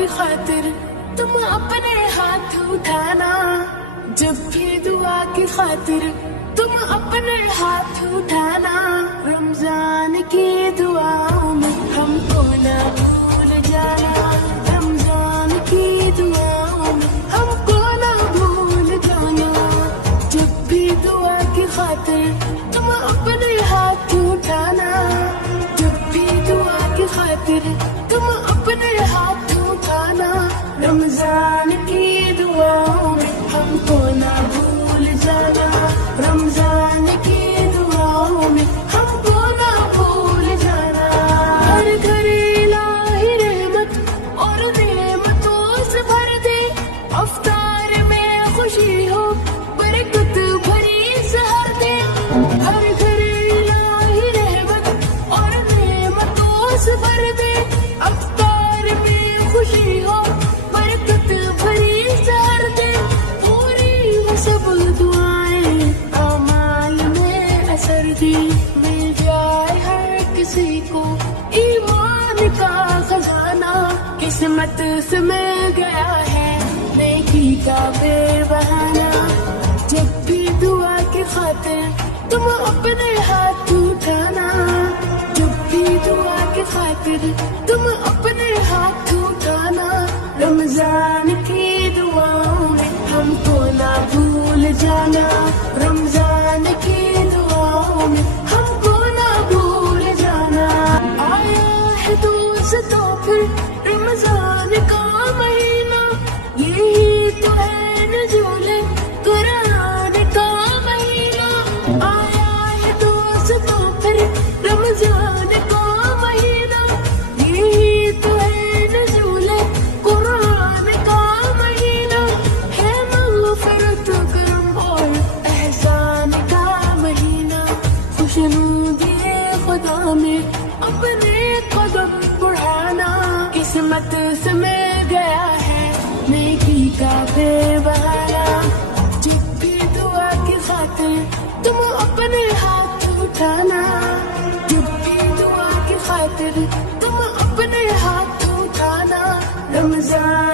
की खातिर तुम अपने हाथ उठाना, जब भी दुआ की खातिर तुम अपने हाथ उठाना। रमजान की दुआओं में हमको ना भूल जाना, रमजान की दुआओं में हमको ना भूल जाना। जब भी दुआ की खातिर तुम अपने हाथ उठाना, जब भी दुआ की खातिर तुम अपने हाथ उठाना। रमजान की दुआओं में हमको ना भूल जाना, रमजान की दुआओं में हमको ना भूल जाना। हर घर इलाही रहमत और नेमतों से भर दे, अफ्तार में खुशी हो बरकत भरी सहर दे। हर घर इलाही रहमत और नेमतों से भर दे, अफ्तार में खुशी हो बरकत भरी सहर दे। पूरी हो सब दुआएं अमाल में असर दी, मिल जाए हर किसी को ईमान का खजाना। किस्मत से मिल गया है नेकी का बेबहाना, जब भी दुआ की खातिर तुम अपने हाथ उठाना, जब भी दुआ की खातिर तुम अपने हाथ उठाना। रमजान की दुआओं में हमको ना भूल जाना, रमजान की दुआओं में हमको ना भूल जाना। आया है दोस्तों फिर रमजान का महीना, यही तो है नुज़ूल कुरान का महीना। आया है दोस्तों फिर रमजान का महीना, यही तो है नुज़ूल कुरान का महीना। है मग़फ़िरत करम और एहसान का महीना, खुशनुदी खुदा में अपने कदम बढ़ाना। किस्मत से मिल गया है नेकी का बेबहाना, जब भी दुआ की खातिर तुम अपने हाथ उठाना, जब भी दुआ की खातिर तुम अपने हाथ उठाना। रमजान